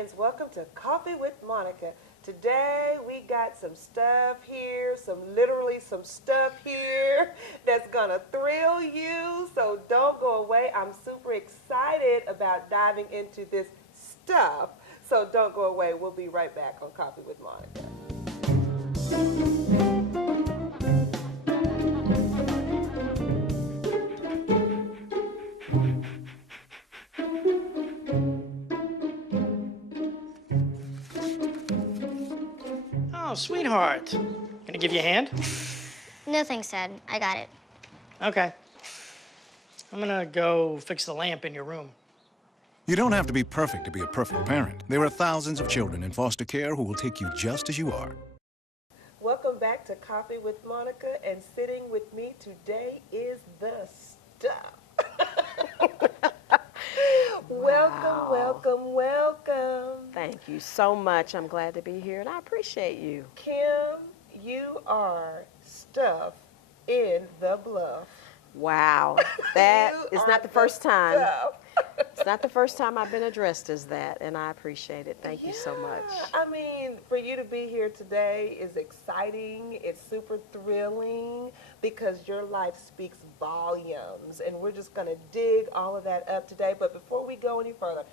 friends, welcome to Coffee with Monica. Today we got some stuff here, literally some stuff here that's gonna thrill you. So don't go away. I'm super excited about diving into this stuff. So don't go away. We'll be right back on Coffee with Monica. Oh, sweetheart. Gonna give you a hand? No thanks, Dad. I got it. Okay. I'm gonna go fix the lamp in your room. You don't have to be perfect to be a perfect parent. There are thousands of children in foster care who will take you just as you are. Welcome back to Coffee with Monica, and sitting with me today is the stuff. Welcome, welcome, welcome. Thank you so much. I'm glad to be here, and I appreciate you. Kim, you are stuff in the Bluff. Wow, that You is are not the first time. stuff. It's not the first time I've been addressed as that, and I appreciate it. Thank you so much. I mean, for you to be here today is exciting. It's super thrilling because your life speaks volumes, and we're just going to dig all of that up today. But before we go any further,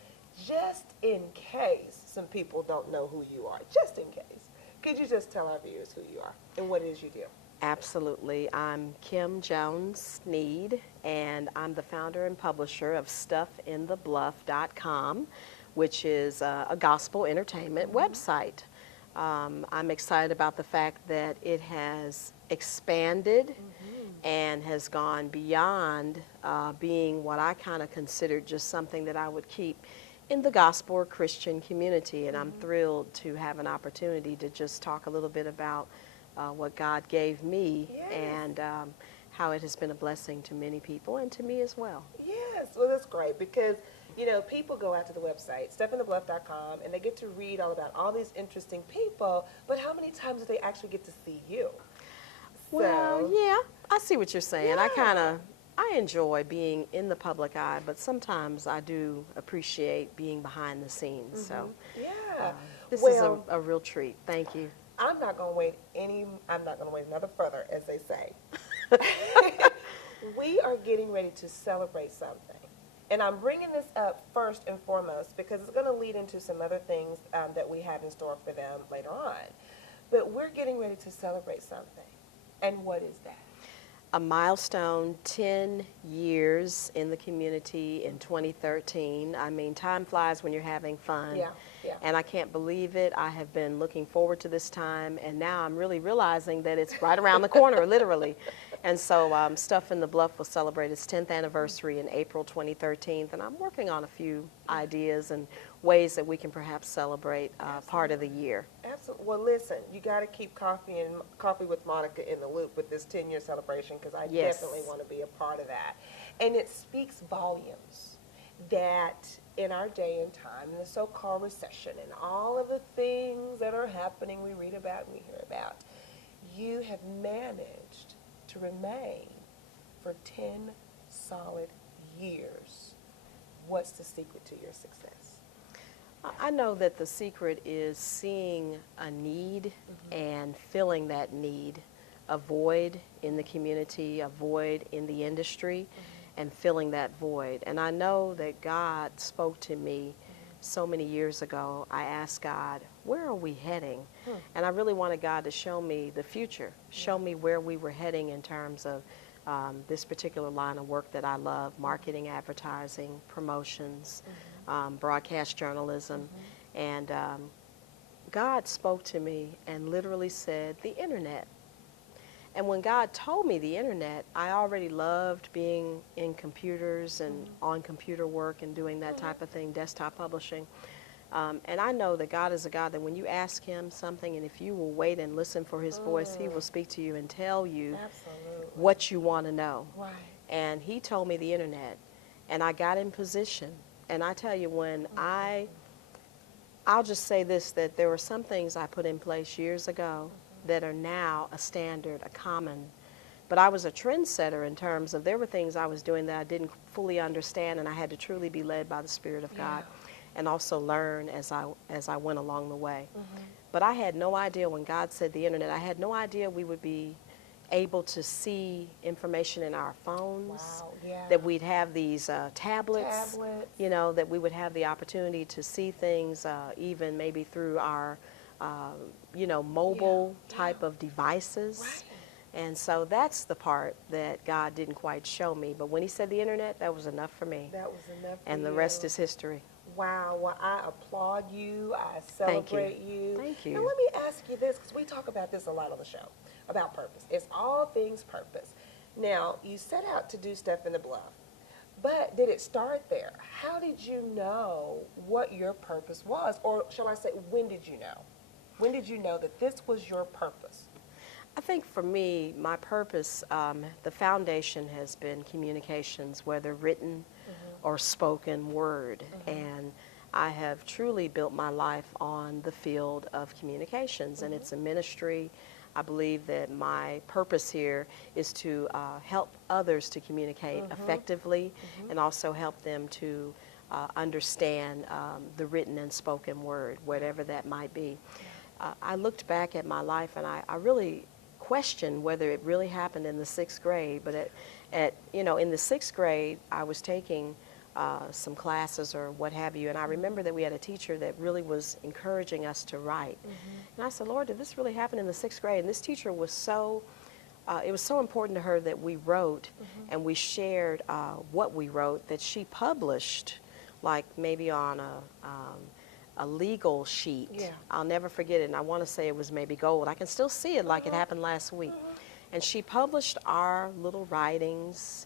just in case some people don't know who you are, just in case, could you just tell our viewers who you are and what it is you do? Absolutely. I'm Kim Jones Sneed, and I'm the founder and publisher of StuffInTheBluff.com, which is a gospel entertainment website. I'm excited about the fact that it has expanded and has gone beyond being what I kind of considered just something that I would keep in the gospel or Christian community. And I'm thrilled to have an opportunity to just talk a little bit about what God gave me and how it has been a blessing to many people and to me as well. Yes, well, that's great because, you know, people go out to the website, StuffInTheBluff.com, and they get to read all about all these interesting people, but how many times do they actually get to see you? Well, yeah, I see what you're saying. Yeah. I enjoy being in the public eye, but sometimes I do appreciate being behind the scenes. So this is a real treat. Thank you. I'm not going to wait another further, as they say. We are getting ready to celebrate something. And I'm bringing this up first and foremost because it's going to lead into some other things that we have in store for them later on. But we're getting ready to celebrate something. And what is that? A milestone, 10 years in the community in 2013. I mean, time flies when you're having fun. Yeah. And I can't believe it. I have been looking forward to this time, and now I'm really realizing that it's right around the corner, literally. And so Stuff in the Bluff will celebrate its 10th anniversary in April 2013, and I'm working on a few ideas and ways that we can perhaps celebrate part of the year. Absolutely. Well, listen, you got to keep Coffee with Monica in the loop with this 10-year celebration because I definitely want to be a part of that. And it speaks volumes that in our day and time, in the so-called recession and all of the things that are happening, we read about and we hear about, you have managed to remain for 10 solid years. What's the secret to your success? I know that the secret is seeing a need and filling that need, a void in the community, a void in the industry, and filling that void. And I know that God spoke to me so many years ago. I asked God, where are we heading? And I really wanted God to show me the future, show me where we were heading in terms of this particular line of work that I love, marketing, advertising, promotions, broadcast journalism. And God spoke to me and literally said, the internet. And when God told me the internet, I already loved being in computers and on computer work and doing that type of thing, desktop publishing. And I know that God is a God that when you ask him something and if you will wait and listen for his voice, he will speak to you and tell you what you want to know. Right. And he told me the internet, and I got in position. And I tell you, when I'll just say this, that there were some things I put in place years ago that are now a standard, a common. But I was a trendsetter in terms of there were things I was doing that I didn't fully understand, and I had to truly be led by the Spirit of God. and also learn as I went along the way. But I had no idea when God said the internet, I had no idea we would be able to see information in our phones, Wow, yeah. that we'd have these tablets, Tablets. you know, that we would have the opportunity to see things even maybe through our, you know, mobile type of devices. Right. And so that's the part that God didn't quite show me. But when he said the internet, that was enough for me. That was enough for And the you. rest is history. Wow, well, I applaud you. I Thank you. celebrate you. Thank you. Now, let me ask you this, because we talk about this a lot on the show, about purpose. It's all things purpose. Now, you set out to do stuff in the Bluff, but did it start there? How did you know what your purpose was? Or shall I say, when did you know? When did you know that this was your purpose? I think for me, my purpose, the foundation has been communications, whether written or spoken word. And I have truly built my life on the field of communications, and it's a ministry. I believe that my purpose here is to help others to communicate effectively and also help them to understand the written and spoken word, whatever that might be. I looked back at my life and I really questioned whether it really happened in the 6th grade, but you know, in the 6th grade, I was taking some classes or what have you, and I remember that we had a teacher that really was encouraging us to write. And I said, Lord, did this really happen in the 6th grade? And this teacher was so, it was so important to her that we wrote and we shared what we wrote, that she published, like maybe on a legal sheet. Yeah. I'll never forget it, and I want to say it was maybe gold. I can still see it like it happened last week. And she published our little writings.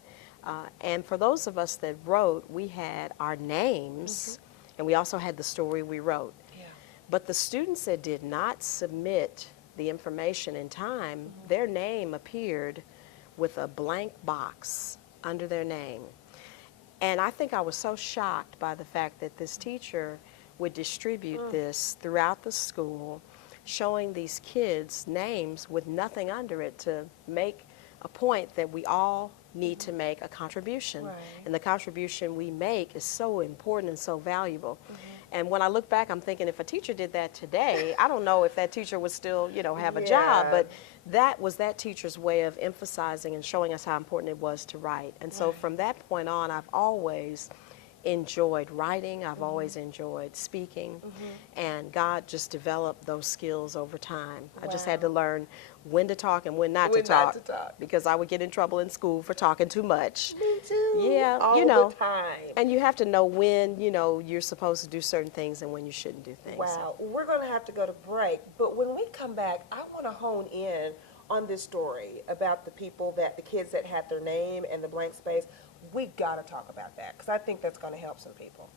And for those of us that wrote, we had our names, and we also had the story we wrote. Yeah. But the students that did not submit the information in time, their name appeared with a blank box under their name. And I think I was so shocked by the fact that this teacher would distribute this throughout the school, showing these kids names with nothing under it, to make a point that we all need to make a contribution. Right. And the contribution we make is so important and so valuable. And when I look back, I'm thinking if a teacher did that today, I don't know if that teacher would still, you know, have a job, but that was that teacher's way of emphasizing and showing us how important it was to write. And so from that point on, I've always enjoyed writing, I've always enjoyed speaking, and God just developed those skills over time. I just had to learn when to talk and when not to talk, because I would get in trouble in school for talking too much. Me too. Yeah, all you know, the time. and you have to know when, you know, you're supposed to do certain things and when you shouldn't do things. Wow, we're going to have to go to break, but when we come back, I want to hone in on this story about the people that, the kids that had their name and the blank space. We got to talk about that, because I think that's going to help some people.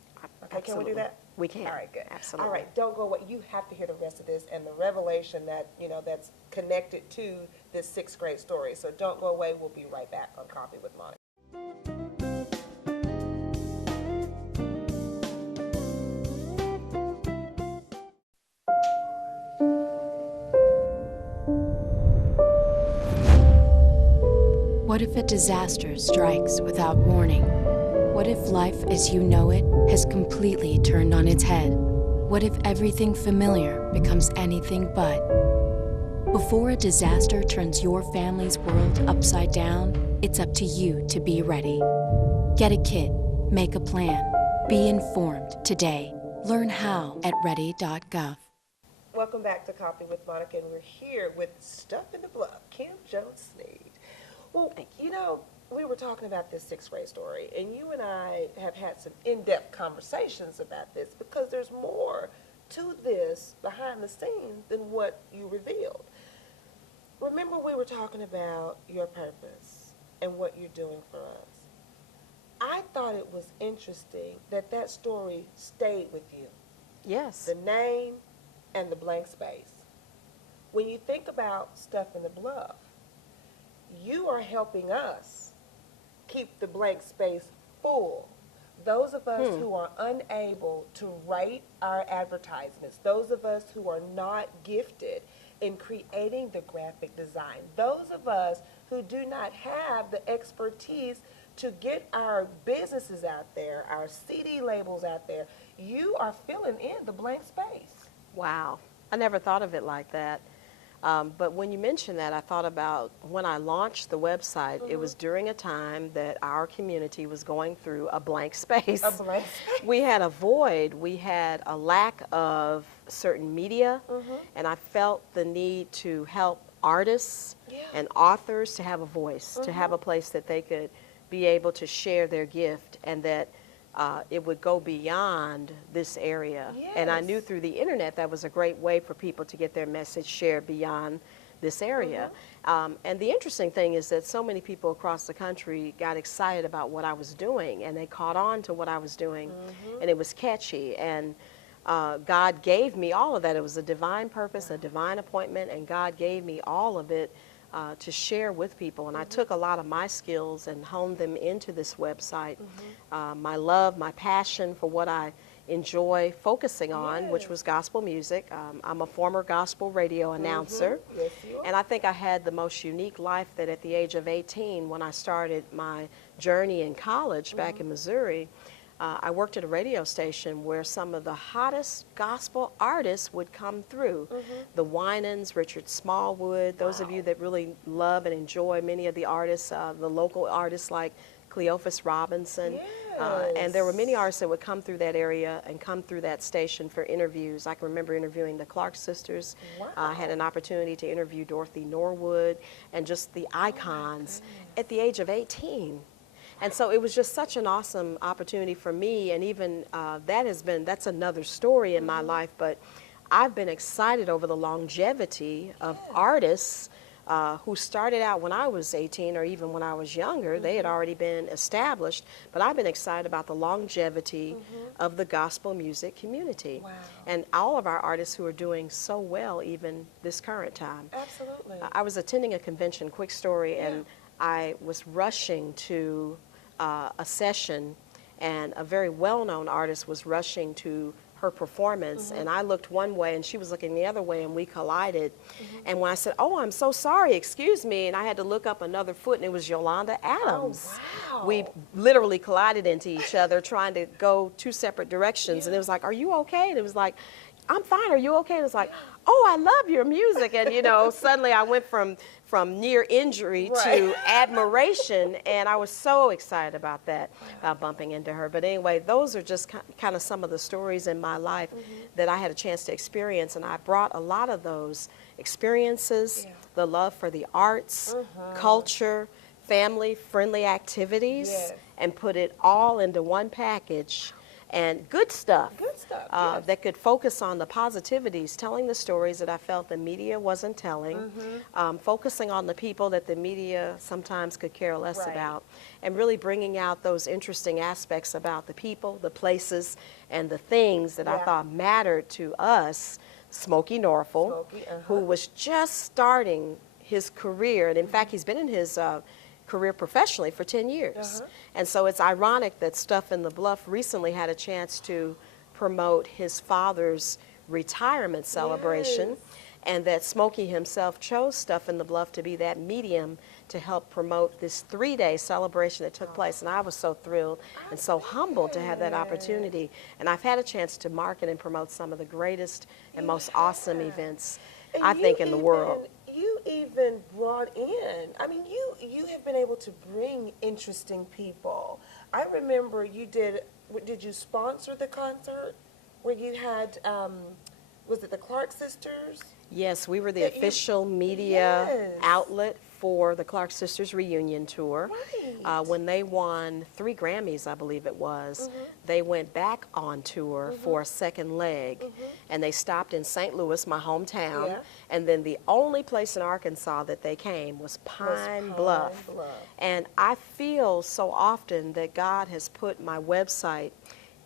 Okay, can we do that? We can. All right, good. Absolutely. All right, don't go away. You have to hear the rest of this and the revelation that, you know, that's connected to this 6th grade story. So don't go away. We'll be right back on Coffee with Monica. What if a disaster strikes without warning? What if life as you know it has completely turned on its head? What if everything familiar becomes anything but? Before a disaster turns your family's world upside down, it's up to you to be ready. Get a kit, make a plan, be informed today. Learn how at ready.gov. Welcome back to Coffee with Monica, and we're here with Stuff in the Bluff, Kim Jones-Sneed. Well, you know, we were talking about this 6th grade story, and you and I have had some in-depth conversations about this, because there's more to this behind the scenes than what you revealed. Remember, we were talking about your purpose and what you're doing for us. I thought it was interesting that that story stayed with you. Yes. The name and the blank space. When you think about Stuff in the Bluff, you are helping us keep the blank space full. Those of us who are unable to write our advertisements, those of us who are not gifted in creating the graphic design, those of us who do not have the expertise to get our businesses out there, our CD labels out there. You are filling in the blank space. Wow. I never thought of it like that. But when you mentioned that, I thought about when I launched the website, it was during a time that our community was going through a blank space. A blank space. We had a void. We had a lack of certain media, and I felt the need to help artists and authors to have a voice, to have a place that they could be able to share their gift, and that it would go beyond this area. And I knew through the internet that was a great way for people to get their message shared beyond this area. And the interesting thing is that so many people across the country got excited about what I was doing, and they caught on to what I was doing, and it was catchy. And God gave me all of that. It was a divine purpose, a divine appointment, and God gave me all of it to share with people. And I took a lot of my skills and honed them into this website. My love, my passion for what I enjoy focusing on, which was gospel music. I'm a former gospel radio announcer. Yes, you are. And I think I had the most unique life that at the age of 18, when I started my journey in college back in Missouri, I worked at a radio station where some of the hottest gospel artists would come through. The Winans, Richard Smallwood, those of you that really love and enjoy many of the artists, the local artists like Cleophas Robinson. And there were many artists that would come through that area and come through that station for interviews. I can remember interviewing the Clark sisters. I had an opportunity to interview Dorothy Norwood and just the icons at the age of 18. And so it was just such an awesome opportunity for me, and even that's another story in my life, but I've been excited over the longevity of artists who started out when I was 18 or even when I was younger. They had already been established, but I've been excited about the longevity of the gospel music community. And all of our artists who are doing so well even this current time. Absolutely. I was attending a convention, quick story, and I was rushing to a session, and a very well-known artist was rushing to her performance, and I looked one way and she was looking the other way, and we collided. And when I said, "Oh, I'm so sorry, excuse me," and I had to look up another foot, and it was Yolanda Adams. Oh, wow. We literally collided into each other trying to go two separate directions, and it was like, "Are you okay?" And it was like, "I'm fine, are you okay?" And it's like, "Oh, I love your music." And suddenly I went from near injury to admiration, and I was so excited about that, about bumping into her. But anyway, those are just kind of some of the stories in my life that I had a chance to experience, and I brought a lot of those experiences, the love for the arts, culture, family-friendly activities, and put it all into one package. And good stuff, that could focus on the positivities, telling the stories that I felt the media wasn't telling, focusing on the people that the media sometimes could care less about, and really bringing out those interesting aspects about the people, the places, and the things that I thought mattered to us. Smokey Norfolk, who was just starting his career, and in fact, he's been in his career professionally for 10 years. And so it's ironic that Stuff in the Bluff recently had a chance to promote his father's retirement celebration, and that Smokey himself chose Stuff in the Bluff to be that medium to help promote this 3-day celebration that took place. And I was so thrilled and so humbled to have that opportunity. And I've had a chance to market and promote some of the greatest and most awesome events, I think, in the world. You even brought in, you have been able to bring interesting people. I remember did you sponsor the concert where you had, was it the Clark sisters? Yes, we were the official media outlet for the Clark Sisters reunion tour. When they won 3 Grammys, I believe it was, they went back on tour for a second leg, and they stopped in St. Louis, my hometown, and then the only place in Arkansas that they came was Pine Bluff. And I feel so often that God has put my website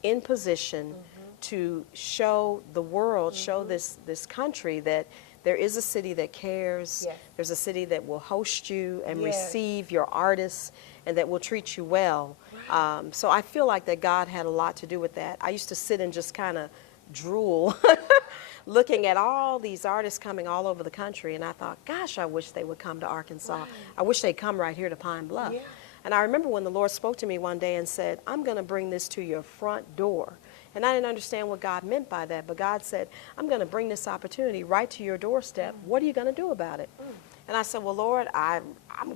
in position to show the world, show this country that there is a city that cares. There's a city that will host you and receive your artists, and that will treat you well. So I feel like that God had a lot to do with that. I used to sit and just kind of drool looking at all these artists coming all over the country, and I thought, gosh, I wish they would come to Arkansas. I wish they'd come right here to Pine Bluff. And I remember when the Lord spoke to me one day and said, I'm going to bring this to your front door. And I didn't understand what God meant by that, but God said, I'm going to bring this opportunity right to your doorstep. What are you going to do about it? And I said, well, Lord, I'm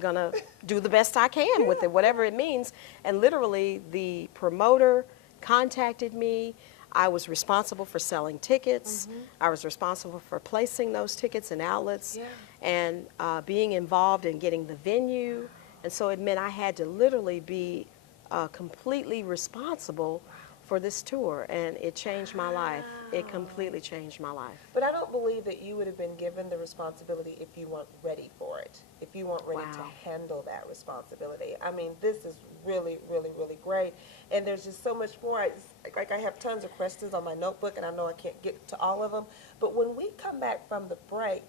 going to do the best I can with it, whatever it means. And literally, the promoter contacted me. I was responsible for selling tickets. I was responsible for placing those tickets in outlets and being involved in getting the venue. And so it meant I had to literally be completely responsible for this tour, and it changed my life. It completely changed my life. But I don't believe that you would have been given the responsibility if you weren't ready for it, if you weren't ready to handle that responsibility. I mean, this is really, really, really great, and there's just so much more. I have tons of questions on my notebook, and I know I can't get to all of them, but when we come back from the break,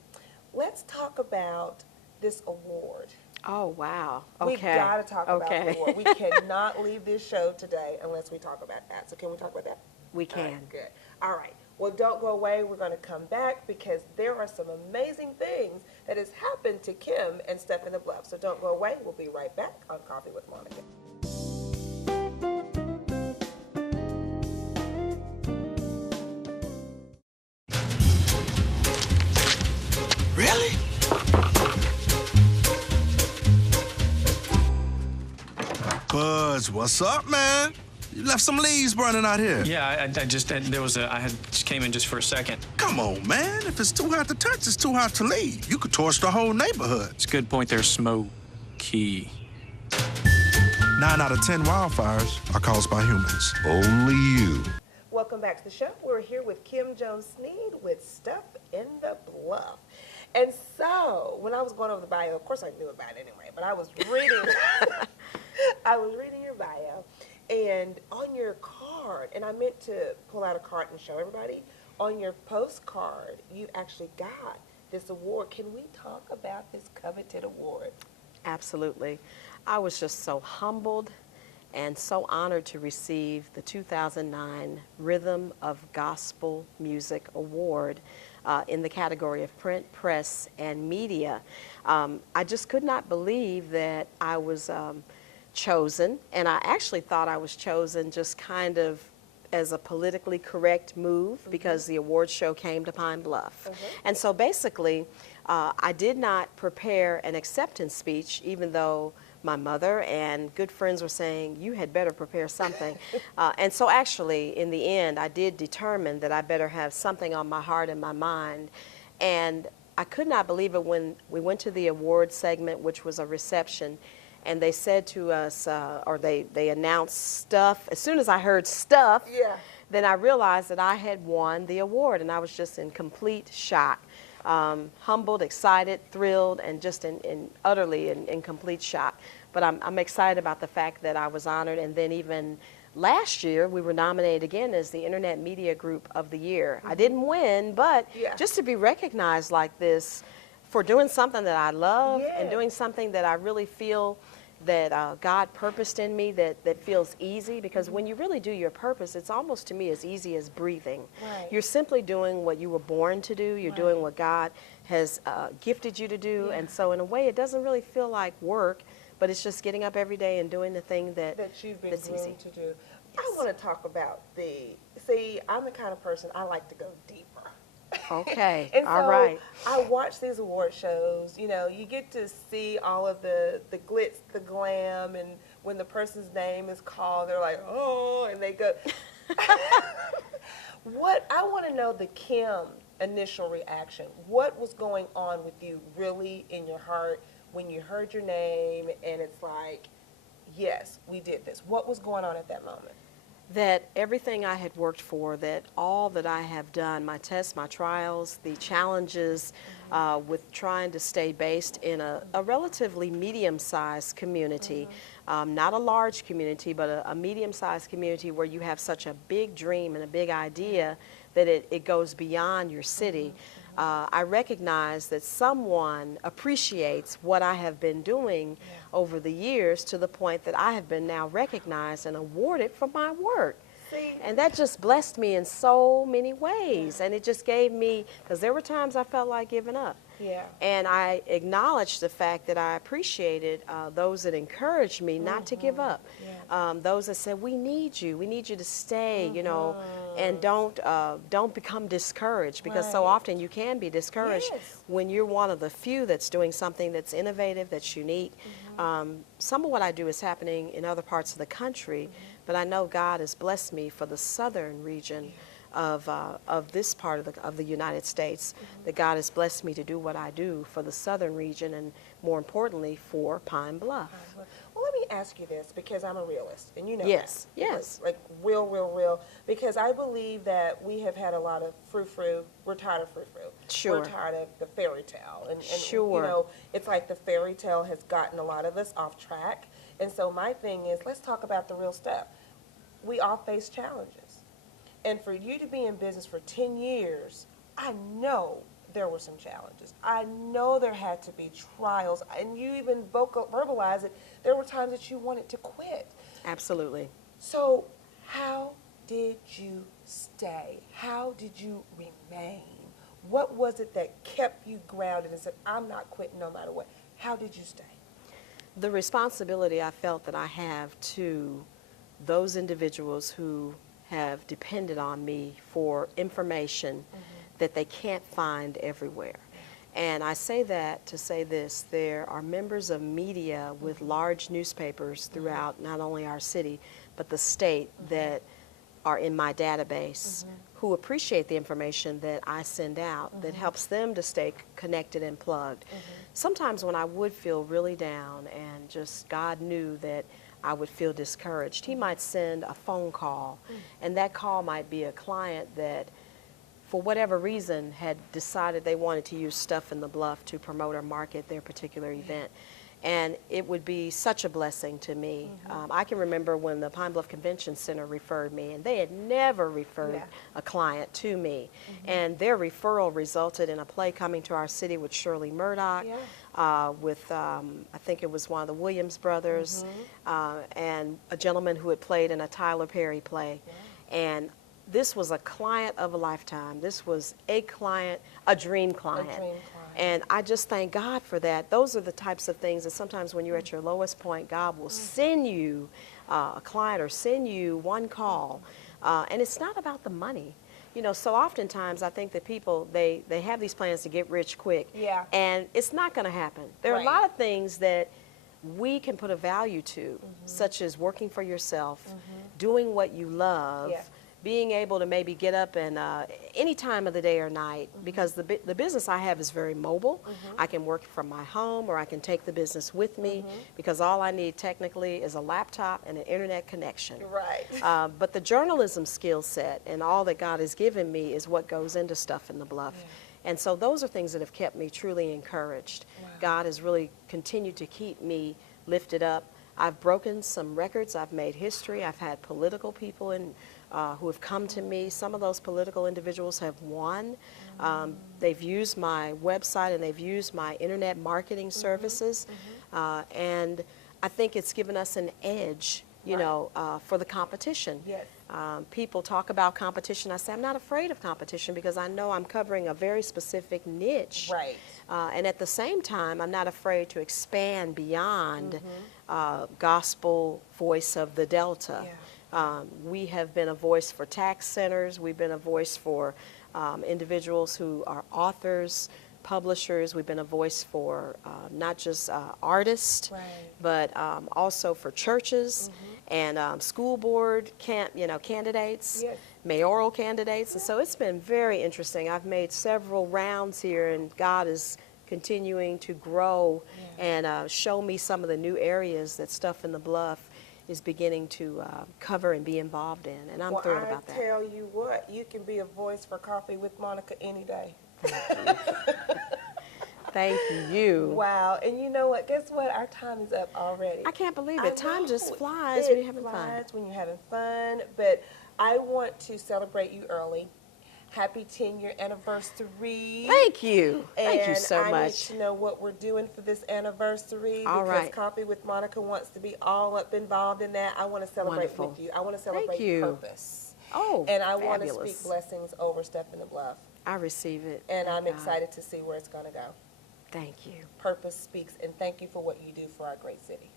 let's talk about this award. Oh, wow. Okay. We've got to talk about the award. We cannot leave this show today unless we talk about that. So can we talk about that? We can. All right, good. All right. Well, don't go away. We're going to come back because there are some amazing things that has happened to Kim and Steph in the Bluff. So don't go away. We'll be right back on Coffee with Monica. Really? Buzz, what's up, man? You left some leaves burning out here. Yeah, I just just came in just for a second. Come on, man. If it's too hot to touch, it's too hot to leave. You could torch the whole neighborhood. It's a good point there, Smokey. 9 out of 10 wildfires are caused by humans. Only you. Welcome back to the show. We're here with Kim Jones-Sneed with Stuff in the Bluff. And so, when I was going over the bio, of course I knew about it anyway, but I was reading, I was reading your bio, and on your card, and I meant to pull out a card and show everybody, on your postcard, you actually got this award. Can we talk about this coveted award? Absolutely. I was just so humbled and so honored to receive the 2009 Rhythm of Gospel Music Award in the category of print, press, and media. I just could not believe that I was chosen, and I actually thought I was chosen just kind of as a politically correct move because the award show came to Pine Bluff. And so basically, I did not prepare an acceptance speech, even though my mother and good friends were saying, you had better prepare something. And so actually, in the end, I did determine that I better have something on my heart and my mind. And I could not believe it when we went to the award segment, which was a reception, and they said to us, or they announced Stuff. As soon as I heard Stuff, then I realized that I had won the award, and I was just in complete shock. Humbled, excited, thrilled, and just utterly in complete shock. But I'm excited about the fact that I was honored, and then even last year we were nominated again as the Internet Media Group of the Year. I didn't win, but just to be recognized like this for doing something that I love and doing something that I really feel that God purposed in me that feels easy, because when you really do your purpose, it's almost to me as easy as breathing. You're simply doing what you were born to do. You're doing what God has gifted you to do. And so in a way, it doesn't really feel like work, but it's just getting up every day and doing the thing that's you've been easy to do. I want to talk about see, I'm the kind of person, I like to go deeper. Okay, and all so right. I watch these award shows, you know, you get to see all of the glitz, the glam, and when the person's name is called, they're like, oh, and they go. What, I want to know the Kim initial reaction. What was going on with you really in your heart when you heard your name and it's like, yes, we did this. What was going on at that moment? That everything I had worked for, that all that I have done, my tests, my trials, the challenges with trying to stay based in a relatively medium-sized community, not a large community, but a medium-sized community where you have such a big dream and a big idea that it goes beyond your city. I recognize that someone appreciates what I have been doing over the years to the point that I have been now recognized and awarded for my work. And that just blessed me in so many ways. And it just gave me, because there were times I felt like giving up. Yeah. And I acknowledged the fact that I appreciated those that encouraged me not to give up. Yeah. Those that said, we need you to stay, you know, and don't become discouraged, because so Right. often you can be discouraged Yes. when you're one of the few that's doing something that's innovative, that's unique. Some of what I do is happening in other parts of the country, but I know God has blessed me for the southern region of this part of the United States, that God has blessed me to do what I do for the southern region, and more importantly for Pine Bluff. Well, let me ask you this, because I'm a realist, and you know Yes, that. yes. Like real, because I believe that we have had a lot of frou-frou. We're tired of frou-frou. Sure. We're tired of the fairy tale. And Sure. you know, it's like the fairy tale has gotten a lot of us off track. And so my thing is, let's talk about the real stuff. We all face challenges. And for you to be in business for 10 years, I know there were some challenges. I know there had to be trials, and you even verbalize it. There were times that you wanted to quit. Absolutely. So how did you stay? How did you remain? What was it that kept you grounded and said, I'm not quitting no matter what? How did you stay? The responsibility I felt that I have to those individuals who have depended on me for information that they can't find everywhere. And I say that to say this: there are members of media with large newspapers throughout not only our city, but the state that are in my database who appreciate the information that I send out that helps them to stay connected and plugged. Sometimes when I would feel really down and just God knew that I would feel discouraged, He might send a phone call, and that call might be a client that for whatever reason had decided they wanted to use Stuff in the Bluff to promote or market their particular event. And it would be such a blessing to me. I can remember when the Pine Bluff Convention Center referred me, and they had never referred a client to me. And their referral resulted in a play coming to our city with Shirley Murdoch, with I think it was one of the Williams brothers, and a gentleman who had played in a Tyler Perry play. And this was a client of a lifetime. This was a client, a dream client. And I just thank God for that. Those are the types of things that sometimes when you're at your lowest point, God will send you a client or send you one call. And it's not about the money. You know, so oftentimes I think that people, they have these plans to get rich quick. Yeah. And it's not going to happen. There are a lot of things that we can put a value to, such as working for yourself, doing what you love, being able to maybe get up and any time of the day or night, because the business I have is very mobile. I can work from my home, or I can take the business with me, because all I need technically is a laptop and an internet connection. Right. But the journalism skill set and all that God has given me is what goes into Stuff in the Bluff. And so those are things that have kept me truly encouraged. God has really continued to keep me lifted up. I've broken some records. I've made history. I've had political people who have come to me. Some of those political individuals have won. They've used my website and they've used my internet marketing services. And I think it's given us an edge, you know, for the competition. People talk about competition. I say I'm not afraid of competition, because I know I'm covering a very specific niche. Right. And at the same time, I'm not afraid to expand beyond gospel voice of the Delta. We have been a voice for tax centers. We've been a voice for individuals who are authors, publishers. We've been a voice for not just artists, but also for churches and school board candidates, mayoral candidates. And so it's been very interesting. I've made several rounds here, and God is continuing to grow and show me some of the new areas that Stuff in the Bluff is beginning to cover and be involved in, and I'm thrilled about that. I tell you what, you can be a voice for Coffee with Monica any day. Thank you. Wow, and you know what? Guess what? Our time is up already. I can't believe it. Time just flies when you're having fun. When you're having fun, but I want to celebrate you early. Happy 10-year anniversary. Thank you. Thank you so I much. need to know what we're doing for this anniversary, All because right. Coffee with Monica wants to be all up involved in that. I want to celebrate Wonderful. with you. I want to celebrate purpose. Oh, and I want to fabulous. speak blessings over Stuff in the Bluff. I receive it. And Thank I'm God. excited to see where it's going to go. Thank you. Purpose speaks, and thank you for what you do for our great city.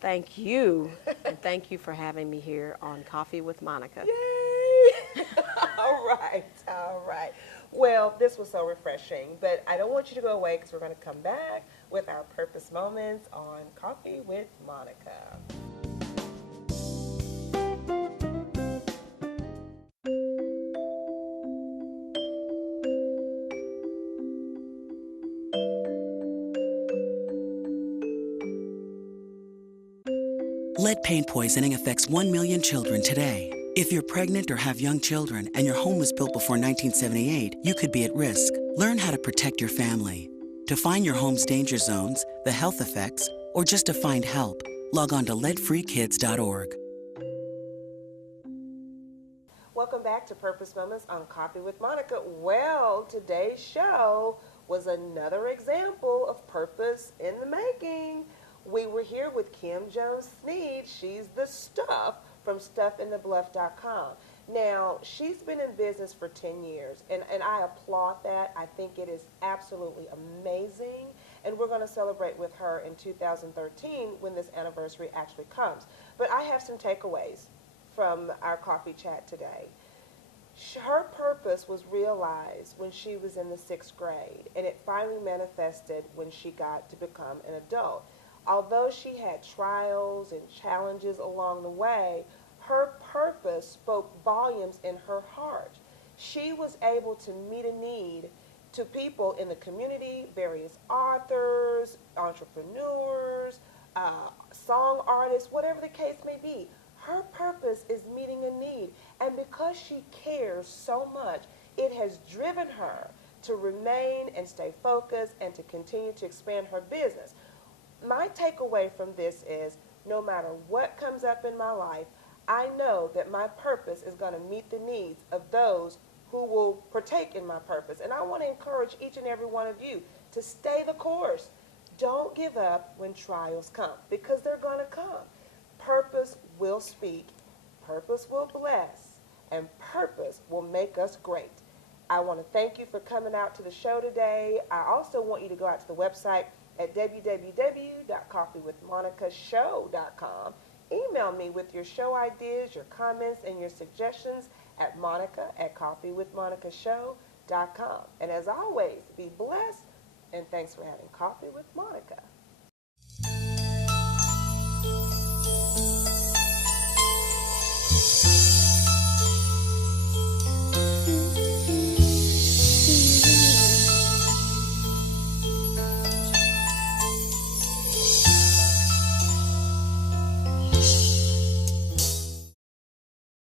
Thank you. And thank you for having me here on Coffee with Monica. Yay! All right, all right. Well, this was so refreshing, but I don't want you to go away because we're going to come back with our purpose moments on Coffee with Monica. Lead paint poisoning affects 1 million children today. If you're pregnant or have young children and your home was built before 1978, you could be at risk. Learn how to protect your family. To find your home's danger zones, the health effects, or just to find help, log on to leadfreekids.org. Welcome back to Purpose Moments on Coffee with Monica. Well, today's show was another example of purpose in the making. We were here with Kim Jones-Sneed. She's the stuff from stuffinthebluff.com. Now, she's been in business for 10 years, and I applaud that. I think it is absolutely amazing, and we're going to celebrate with her in 2013 when this anniversary actually comes. But I have some takeaways from our coffee chat today. Her purpose was realized when she was in the 6th grade, and it finally manifested when she got to become an adult. Although she had trials and challenges along the way, her purpose spoke volumes in her heart. She was able to meet a need to people in the community, various authors, entrepreneurs, song artists, whatever the case may be. Her purpose is meeting a need. And because she cares so much, it has driven her to remain and stay focused and to continue to expand her business. My takeaway from this is no matter what comes up in my life, I know that my purpose is going to meet the needs of those who will partake in my purpose. And I want to encourage each and every one of you to stay the course. Don't give up when trials come, because they're going to come. Purpose will speak, purpose will bless, and purpose will make us great. I want to thank you for coming out to the show today. I also want you to go out to the website at www.coffeewithmonicashow.com. Email me with your show ideas, your comments, and your suggestions at monica@coffeewithmonicashow.com. And as always, be blessed, and thanks for having Coffee with Monica.